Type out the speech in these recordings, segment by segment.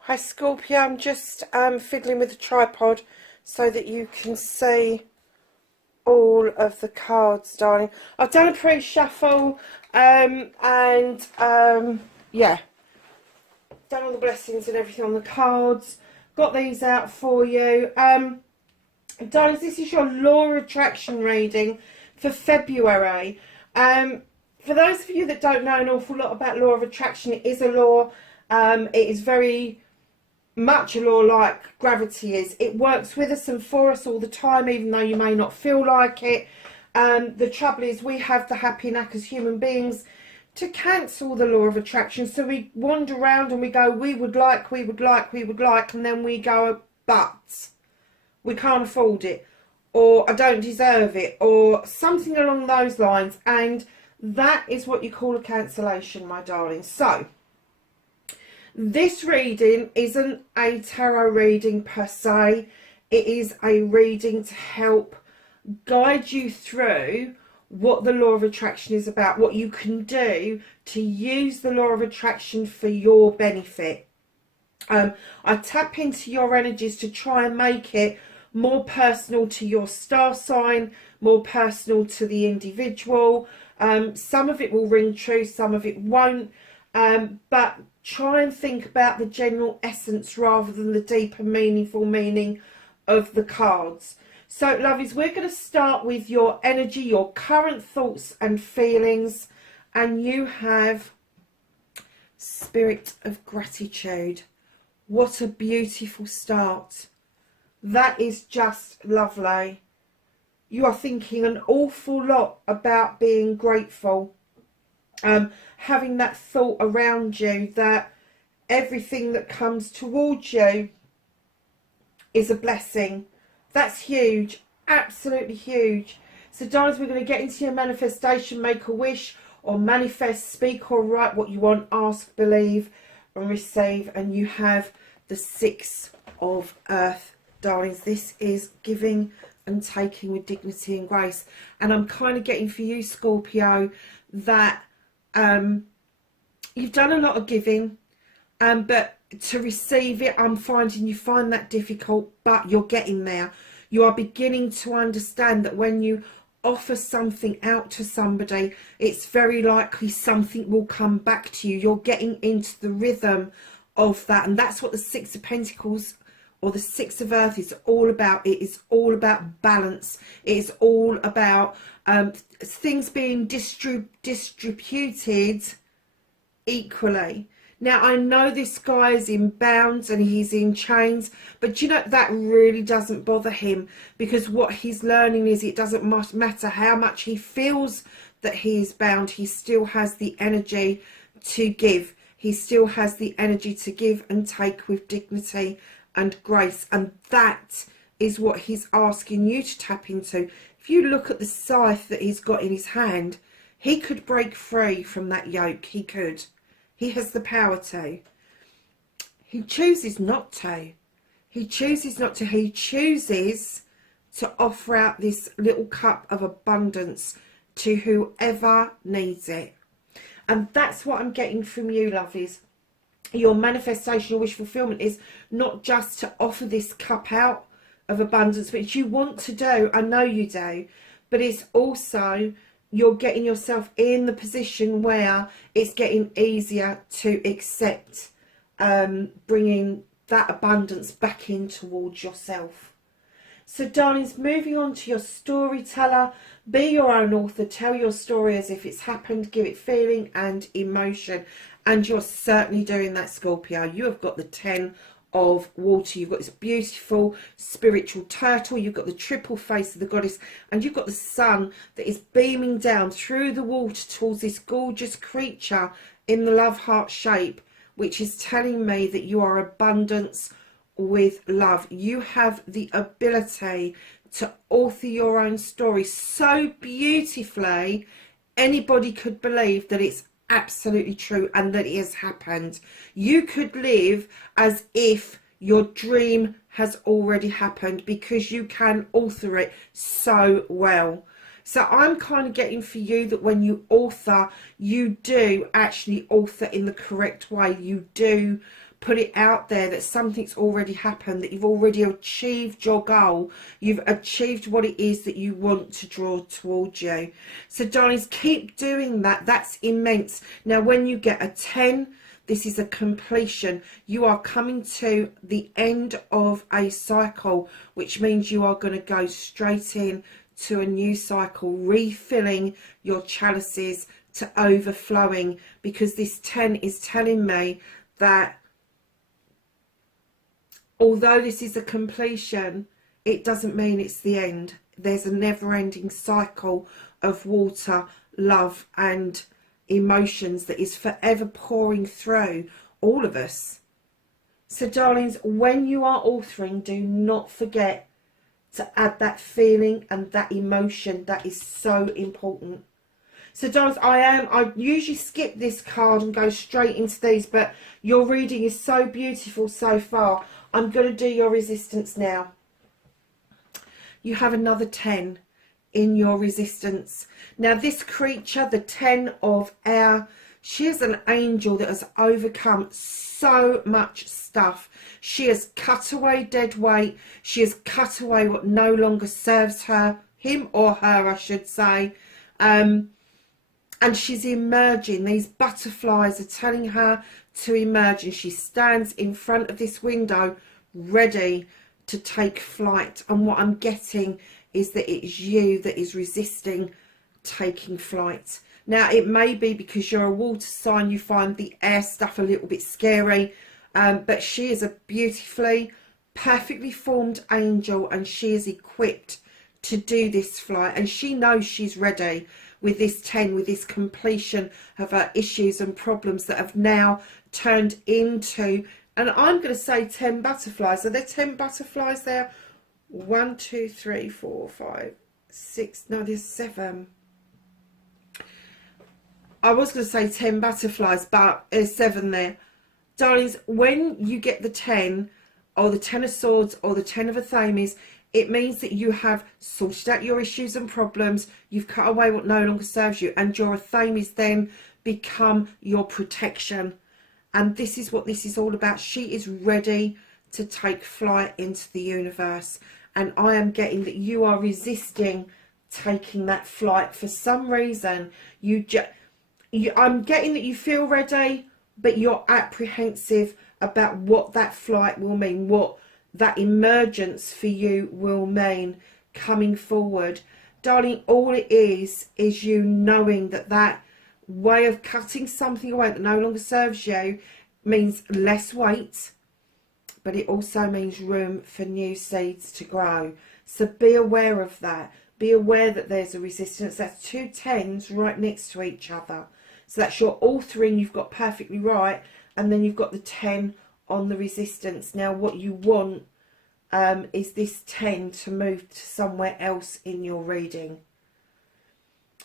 Hi Scorpio, I'm just fiddling with the tripod so that you can see all of the cards, darling. I've done a pre-shuffle yeah, done all the blessings and everything on the cards. Got these out for you. Darlings, this is your law of attraction reading for February. For those of you that don't know an awful lot about law of attraction, it is a law. It is very much a law like gravity is. It works with us and for us all the time, even though you may not feel like it. The trouble is we have the happy knack as human beings to cancel the law of attraction. So we wander around and we go, we would like, and then we go, but we can't afford it, or I don't deserve it, or something along those lines. And that is what you call a cancellation, my darling. So this reading isn't a tarot reading per se. It is a reading to help guide you through what the law of attraction is about, what you can do to use the law of attraction for your benefit. I tap into your energies to try and make it more personal to your star sign, more personal to the individual. Some of it will ring true, some of it won't. But try and think about the general essence rather than the deeper meaningful meaning of the cards. So lovies, we're going to start with your energy, your current thoughts and feelings, and you have Spirit of Gratitude. What a beautiful start. That is just lovely. You are thinking an awful lot about being grateful. Having that thought around you that everything that comes towards you is a blessing. That's huge, absolutely huge. So darlings, we're going to get into your manifestation. Make a wish or manifest, speak or write what you want, ask, believe and receive. And you have the 6 of Earth, darlings. This is giving and taking with dignity and grace. And I'm kind of getting for you, Scorpio, that you've done a lot of giving, but to receive it, I'm finding you find that difficult, but you're getting there. You are beginning to understand that when you offer something out to somebody, it's very likely something will come back to you. You're getting into the rhythm of that, and that's what the 6 of Pentacles or the 6 of Earth is all about. It is all about balance. It is all about things being distributed equally. Now, I know this guy is in bounds and he's in chains, but you know, that really doesn't bother him, because what he's learning is it doesn't matter how much he feels that he is bound, he still has the energy to give. He still has the energy to give and take with dignity and grace, and that is what he's asking you to tap into. If you look at the scythe that he's got in his hand, he could break free from that yoke. He could. He has the power to. He chooses not to. He chooses not to. He chooses to offer out this little cup of abundance to whoever needs it. And that's what I'm getting from you, lovies. Your manifestation, your wish fulfillment is not just to offer this cup out of abundance, which you want to do. I know you do. But it's also you're getting yourself in the position where it's getting easier to accept bringing that abundance back in towards yourself. So darlings, moving on to your storyteller. Be your own author. Tell your story as if it's happened. Give it feeling and emotion. And you're certainly doing that, Scorpio. You have got the 10 of water. You've got this beautiful spiritual turtle. You've got the triple face of the goddess. And you've got the sun that is beaming down through the water towards this gorgeous creature in the love heart shape, which is telling me that you are abundance with love. You have the ability to author your own story so beautifully, anybody could believe that it's absolutely true and that it has happened. You could live as if your dream has already happened because you can author it so well. So I'm kind of getting for you that when you author, you do actually author in the correct way. You do put it out there that something's already happened, that you've already achieved your goal. You've achieved what it is that you want to draw towards you. So darlings, keep doing that. That's immense. Now, when you get a 10, this is a completion. You are coming to the end of a cycle, which means you are going to go straight in to a new cycle, refilling your chalices to overflowing, because this 10 is telling me that although this is a completion, it doesn't mean it's the end. There's a never-ending cycle of water, love and emotions that is forever pouring through all of us. So darlings, when you are authoring, do not forget to add that feeling and that emotion. That is so important. So darlings, I usually skip this card and go straight into these, but your reading is so beautiful so far. I'm going to do your resistance now. You have another 10 in your resistance. Now this creature, the 10 of air, she is an angel that has overcome so much stuff. She has cut away dead weight. She has cut away what no longer serves her, him or her I should say. And she's emerging. These butterflies are telling her to emerge, and she stands in front of this window ready to take flight. And what I'm getting is that it is you that is resisting taking flight. Now, it may be because you're a water sign, you find the air stuff a little bit scary, but she is a beautifully, perfectly formed angel, and she is equipped to do this flight, and she knows she's ready with this 10, with this completion of her issues and problems that have now turned into, and I'm going to say 10 butterflies. Are there 10 butterflies there? 1, 2, 3, 4, 5, 6, no, there's 7. I was going to say 10 butterflies, but there's 7 there. Darlings, when you get the 10, or the 10 of swords, or the 10 of athames, it means that you have sorted out your issues and problems. You've cut away what no longer serves you, and your athames then become your protection. And this is what this is all about. She is ready to take flight into the universe. And I am getting that you are resisting taking that flight for some reason. I'm getting that you feel ready, but you're apprehensive about what that flight will mean, what that emergence for you will mean coming forward. Darling, all it is you knowing that that way of cutting something away that no longer serves you means less weight, but it also means room for new seeds to grow. So be aware of that. Be aware that there's a resistance. That's 2 10s right next to each other. So that's your authoring, you've got perfectly right, and then you've got the 10 on the resistance. Now what you want is this 10 to move to somewhere else in your reading.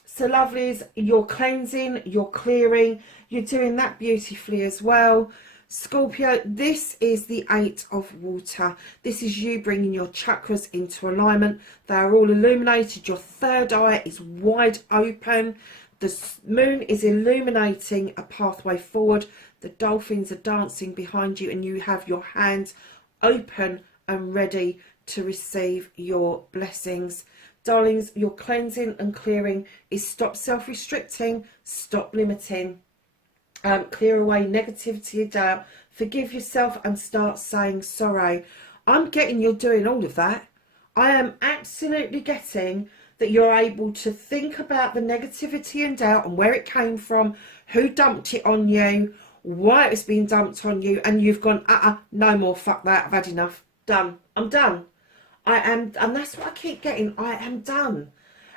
So lovelies, you're cleansing, you're clearing, you're doing that beautifully as well. Scorpio, this is the 8 of water. This is you bringing your chakras into alignment. They are all illuminated. Your third eye is wide open. The moon is illuminating a pathway forward. The dolphins are dancing behind you, and you have your hands open and ready to receive your blessings. Darlings, your cleansing and clearing is stop self-restricting, stop limiting, clear away negativity and doubt, forgive yourself and start saying sorry. I'm getting you're doing all of that. I am absolutely getting that you're able to think about the negativity and doubt and where it came from, who dumped it on you, why it's been dumped on you, and you've gone, no more, fuck that, I've had enough, done, I'm done. I am, and that's what I keep getting, I am done.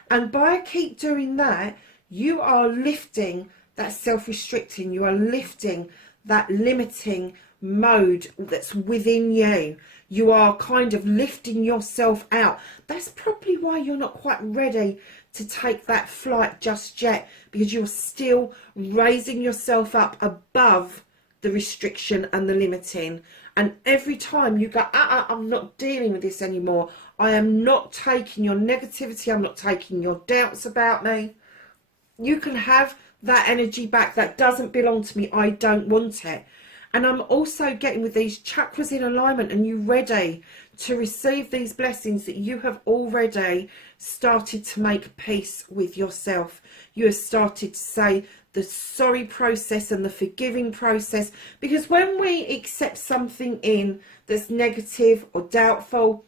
And by keep doing that, you are lifting that self-restricting, you are lifting that limiting mode that's within you. You are kind of lifting yourself out. That's probably why you're not quite ready to take that flight just yet, because you're still raising yourself up above the restriction and the limiting. And every time you go, I'm not dealing with this anymore. I am not taking your negativity. I'm not taking your doubts about me. You can have that energy back. That doesn't belong to me. I don't want it. And I'm also getting with these chakras in alignment, and you ready to receive these blessings that you have already started to make peace with yourself. You have started to say the sorry process and the forgiving process, because when we accept something in that's negative or doubtful,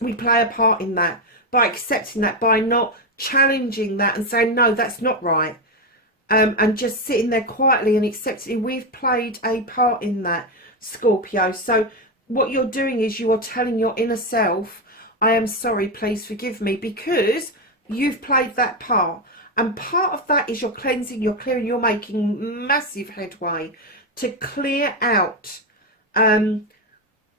we play a part in that by accepting that, by not challenging that and saying, no, that's not right. And just sitting there quietly and accepting we've played a part in that, Scorpio. So what you're doing is you are telling your inner self, I am sorry, please forgive me, because you've played that part. And part of that is you're cleansing, you're clearing, you're making massive headway to clear out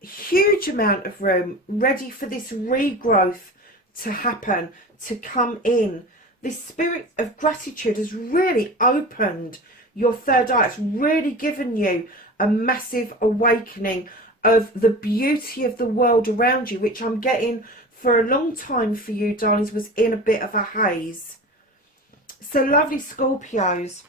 huge amount of room, ready for this regrowth to happen, to come in. This spirit of gratitude has really opened your third eye. It's really given you a massive awakening of the beauty of the world around you, which I'm getting for a long time for you, darlings, was in a bit of a haze. So lovely Scorpios,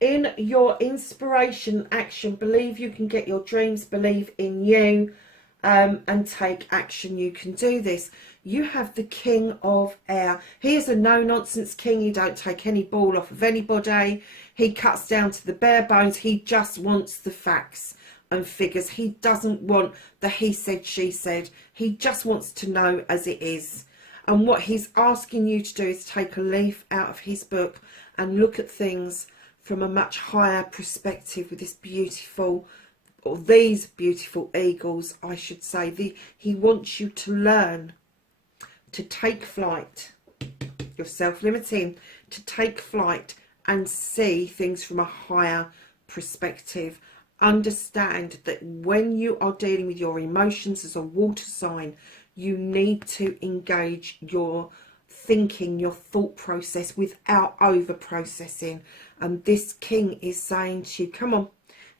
in your inspiration action, believe you can get your dreams, believe in you, and take action. You can do this. You have the King of Air. He is a no-nonsense king. He don't take any ball off of anybody. He cuts down to the bare bones. He just wants the facts and figures. He doesn't want the he said, she said. He just wants to know as it is. And what he's asking you to do is take a leaf out of his book and look at things from a much higher perspective with this beautiful, or these beautiful eagles, I should say. He wants you to learn to take flight. You're self-limiting, to take flight and see things from a higher perspective. Understand that when you are dealing with your emotions as a water sign, you need to engage your thinking, your thought process without over processing. And this king is saying to you, come on,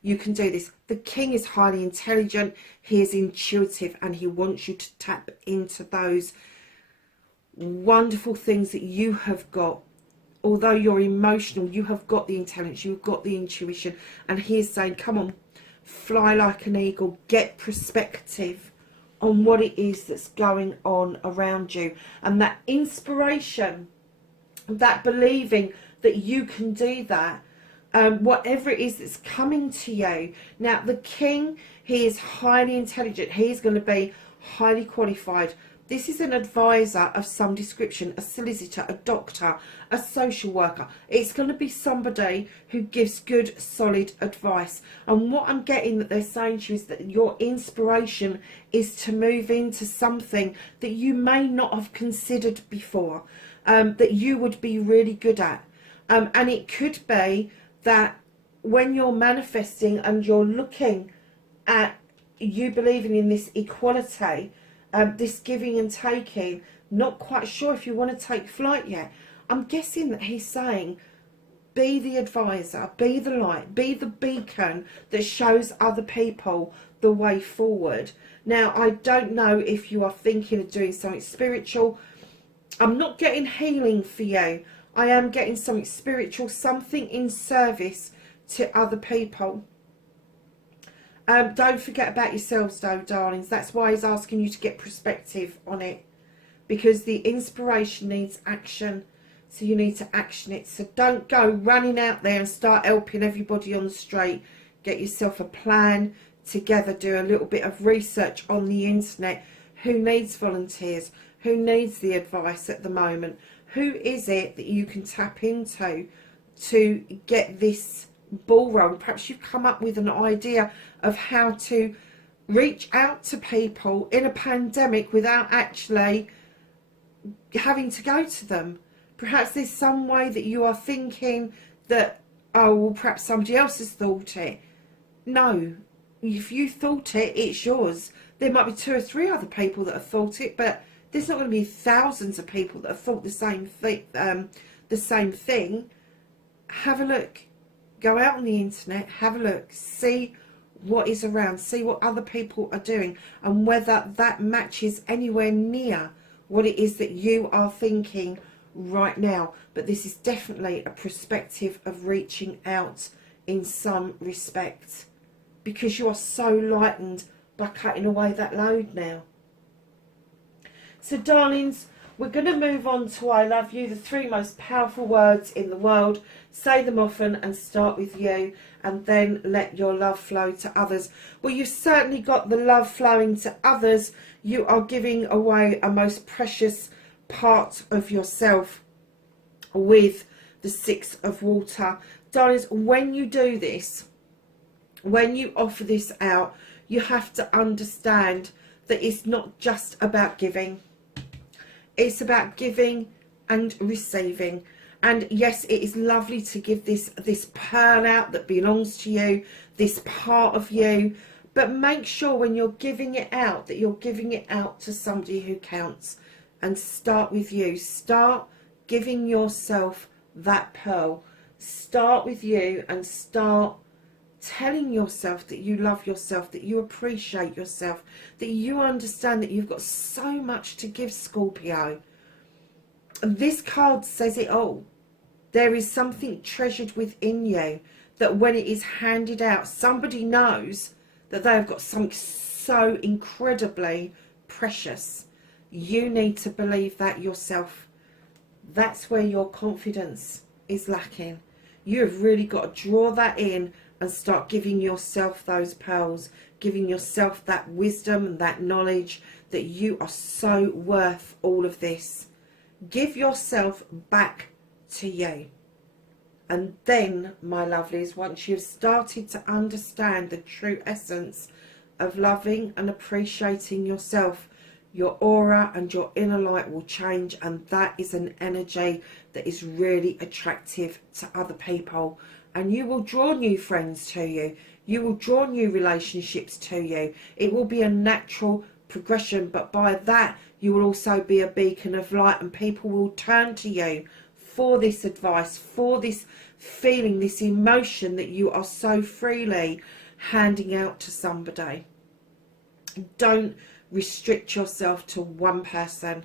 you can do this. The king is highly intelligent, he is intuitive, and he wants you to tap into those wonderful things that you have got. Although you're emotional, you have got the intelligence, you've got the intuition, and he is saying, come on, fly like an eagle, get perspective on what it is that's going on around you. And that inspiration, that believing that you can do that, whatever it is that's coming to you. Now, the king, he is highly intelligent. He's going to be highly qualified. This is an advisor of some description, a solicitor, a doctor, a social worker. It's going to be somebody who gives good, solid advice. And what I'm getting that they're saying to you is that your inspiration is to move into something that you may not have considered before, that you would be really good at. And it could be that when you're manifesting and you're looking at you believing in this equality, this giving and taking, not quite sure if you want to take flight yet. I'm guessing that he's saying, be the advisor, be the light, be the beacon that shows other people the way forward. Now, I don't know if you are thinking of doing something spiritual. I'm not getting healing for you. I am getting something spiritual, something in service to other people. Don't forget about yourselves though, darlings. That's why he's asking you to get perspective on it, because the inspiration needs action, so you need to action it. So don't go running out there and start helping everybody on the street. Get yourself a plan together, do a little bit of research on the internet. Who needs volunteers? Who needs the advice at the moment? Who is it that you can tap into to get this ball rolling? Perhaps you've come up with an idea of how to reach out to people in a pandemic without actually having to go to them. Perhaps there's some way that you are thinking that, oh, well, perhaps somebody else has thought it. No, if you thought it, it's yours. There might be 2 or 3 other people that have thought it, but there's not going to be thousands of people that have thought the same thing. Have a look. Go out on the internet, have a look, see what is around, see what other people are doing, and whether that matches anywhere near what it is that you are thinking right now. But this is definitely a perspective of reaching out in some respect, because you are so lightened by cutting away that load now. So darlings, we're going to move on to I love you, the 3 most powerful words in the world. Say them often and start with you, and then let your love flow to others. Well, you've certainly got the love flowing to others. You are giving away a most precious part of yourself with the 6 of water. Darlings, when you do this, when you offer this out, you have to understand that it's not just about giving. It's about giving and receiving. And yes, it is lovely to give this pearl out that belongs to you, this part of you. But make sure when you're giving it out that you're giving it out to somebody who counts. And start with you. Start giving yourself that pearl. Start with you and start telling yourself that you love yourself, that you appreciate yourself, that you understand that you've got so much to give, Scorpio. And this card says it all. There is something treasured within you that when it is handed out, somebody knows that they have got something so incredibly precious. You need to believe that yourself. That's where your confidence is lacking. You have really got to draw that in and start giving yourself those pearls, giving yourself that wisdom and that knowledge that you are so worth all of this. Give yourself back to you. And then, my lovelies, once you've started to understand the true essence of loving and appreciating yourself, your aura and your inner light will change, and that is an energy that is really attractive to other people. And you will draw new friends to you. You will draw new relationships to you. It will be a natural progression, but by that you will also be a beacon of light, and people will turn to you for this advice, for this feeling, this emotion that you are so freely handing out to somebody. Don't restrict yourself to one person.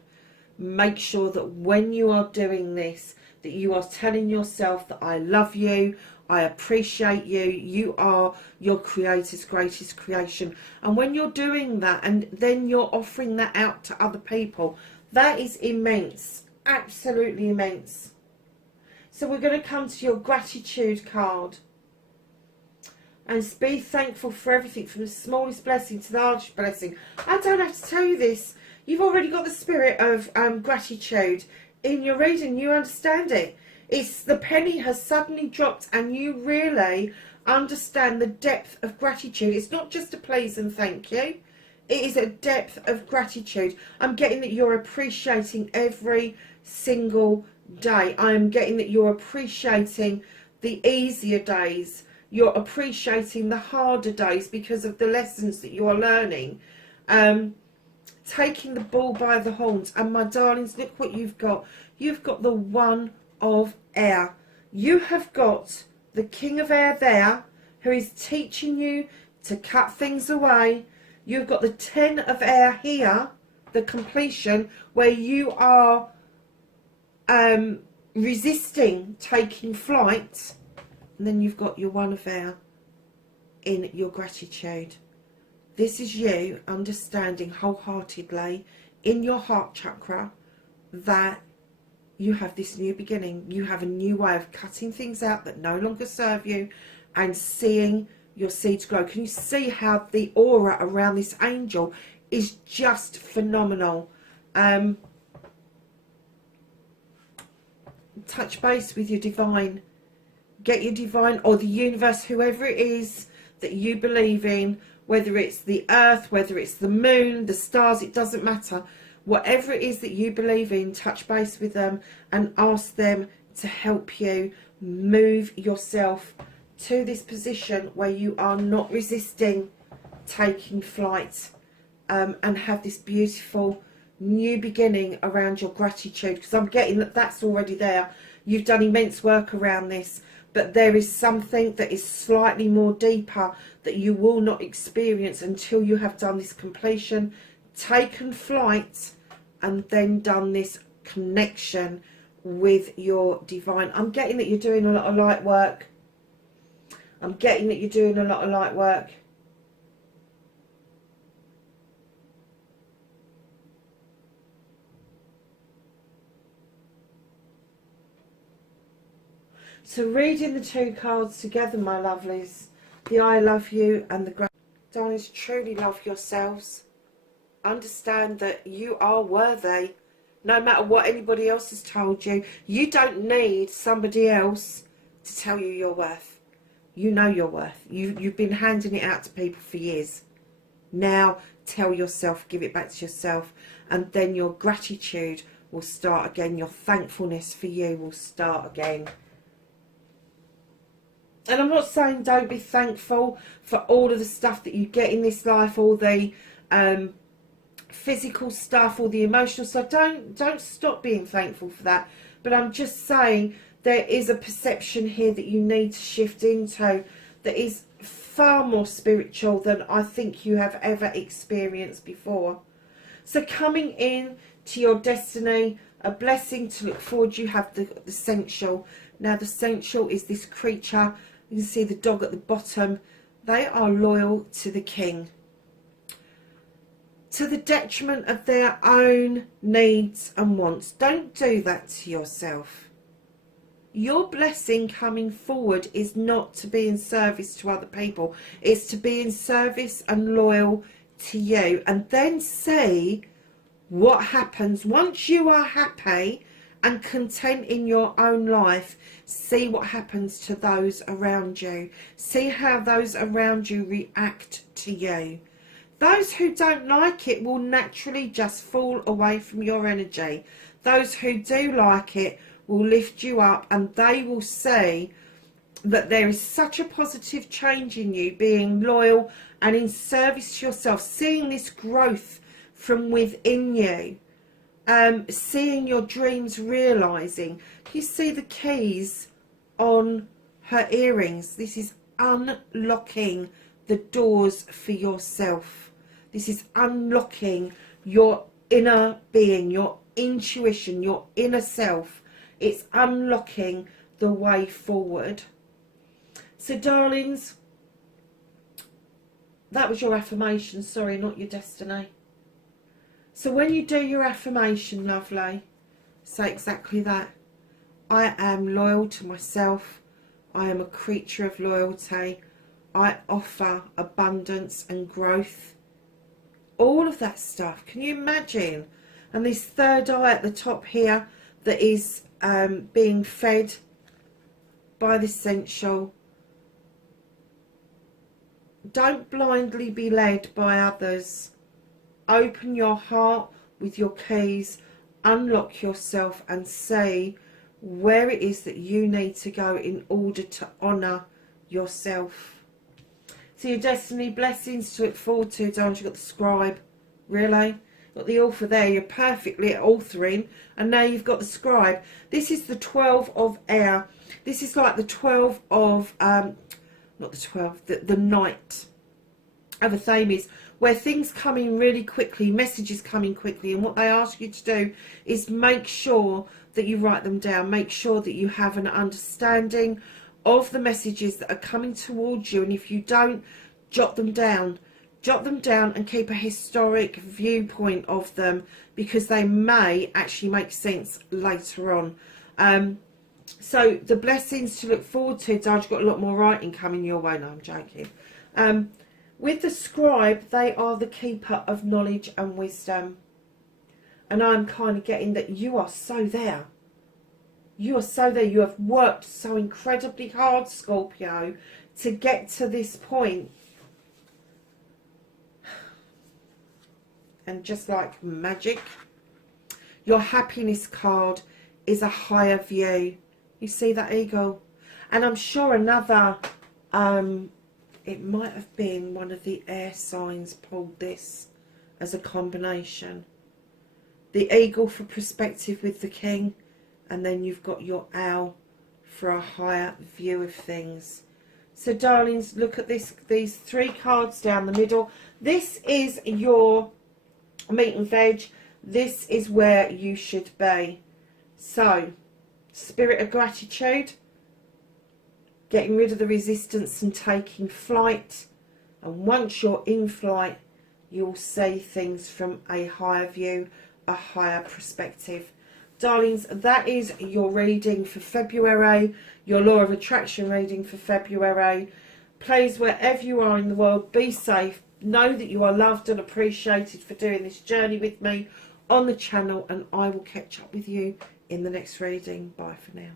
Make sure that when you are doing this, that you are telling yourself that I love you, I appreciate you, you are your creator's greatest creation. And when you're doing that and then you're offering that out to other people, that is immense, absolutely immense. So we're going to come to your gratitude card. And be thankful for everything, from the smallest blessing to the largest blessing. I don't have to tell you this. You've already got the spirit of gratitude in your reading. You understand it. It's the penny has suddenly dropped and you really understand the depth of gratitude. It's not just a please and thank you. It is a depth of gratitude. I'm getting that you're appreciating every single day. I'm getting that you're appreciating the easier days. You're appreciating the harder days because of the lessons that you are learning. Taking the bull by the horns. And my darlings, look what you've got. You've got the 1 of air. You have got the king of air there, who is teaching you to cut things away. You've got the 10 of air here, the completion, where you are resisting taking flight. And then you've got your 1 of air in your gratitude. This is you understanding wholeheartedly in your heart chakra that you have this new beginning. You have a new way of cutting things out that no longer serve you and seeing your seeds grow. Can you see how the aura around this angel is just phenomenal? Touch base with your divine. Get your divine or the universe, whoever it is that you believe in, whether it's the earth, whether it's the moon, the stars, it doesn't matter. Whatever it is that you believe in, touch base with them and ask them to help you move yourself to this position where you are not resisting taking flight, and have this beautiful new beginning around your gratitude, because I'm getting that that's already there. You've done immense work around this, but there is something that is slightly more deeper that you will not experience until you have done this completion, taken flight, and then done this connection with your divine. I'm getting that you're doing a lot of light work. I'm getting that you're doing a lot of light work. So reading the two cards together, my lovelies, the I love you and the darlings, truly love yourselves. Understand that you are worthy, no matter what anybody else has told you. You don't need somebody else to tell you your worth. You know your worth. You've been handing it out to people for years. Now tell yourself, give it back to yourself, and then your gratitude will start again. Your thankfulness for you will start again. And I'm not saying don't be thankful for all of the stuff that you get in this life, all the physical stuff, all the emotional stuff. Don't stop being thankful for that. But I'm just saying there is a perception here that you need to shift into that is far more spiritual than I think you have ever experienced before. So coming in to your destiny, a blessing to look forward. You have the sensual. Now the sensual is this creature. You can see the dog at the bottom. They are loyal to the king, to the detriment of their own needs and wants. Don't do that to yourself. Your blessing coming forward is not to be in service to other people. It's to be in service and loyal to you. And then see what happens once you are happy and content in your own life. See what happens to those around you. See how those around you react to you. Those who don't like it will naturally just fall away from your energy. Those who do like it will lift you up, and they will see that there is such a positive change in you, being loyal and in service to yourself, seeing this growth from within you. Seeing your dreams realising. You see the keys on her earrings. This is unlocking the doors for yourself. This is unlocking your inner being, your intuition, your inner self. It's unlocking the way forward. So darlings, that was your affirmation. Sorry, not your destiny. So when you do your affirmation, lovely, say exactly that. I am loyal to myself. I am a creature of loyalty. I offer abundance and growth. All of that stuff. Can you imagine? And this third eye at the top here that is being fed by the sensual. Don't blindly be led by others. Open your heart with your keys, unlock yourself and see where it is that you need to go in order to honour yourself. So your destiny, blessings to look forward to, don't you? Got the scribe, really? Got the author there, you're perfectly at authoring, and now you've got the scribe. This is the 12 of air. This is like the 12 of, not the 12, the night of a Thames, where things come in really quickly, messages come in quickly, and what they ask you to do is make sure that you write them down. Make sure that you have an understanding of the messages that are coming towards you, and if you don't, jot them down. Jot them down and keep a historic viewpoint of them, because they may actually make sense later on. So the blessings to look forward to, I've got a lot more writing coming your way. No, I'm joking. With the scribe, they are the keeper of knowledge and wisdom. And I'm kind of getting that you are so there. You are so there. You have worked so incredibly hard, Scorpio, to get to this point. And just like magic, your happiness card is a higher view. You see that eagle? And I'm sure another it might have been one of the air signs pulled this as a combination. The eagle for perspective with the king, and then you've got your owl for a higher view of things. So darlings, look at these 3 cards down the middle. This is your meat and veg. This is where you should be. So, spirit of gratitude, getting rid of the resistance and taking flight. And once you're in flight, you'll see things from a higher view, a higher perspective. Darlings, that is your reading for February, your law of attraction reading for February. Please, wherever you are in the world, be safe. Know that you are loved and appreciated for doing this journey with me on the channel, and I will catch up with you in the next reading. Bye for now.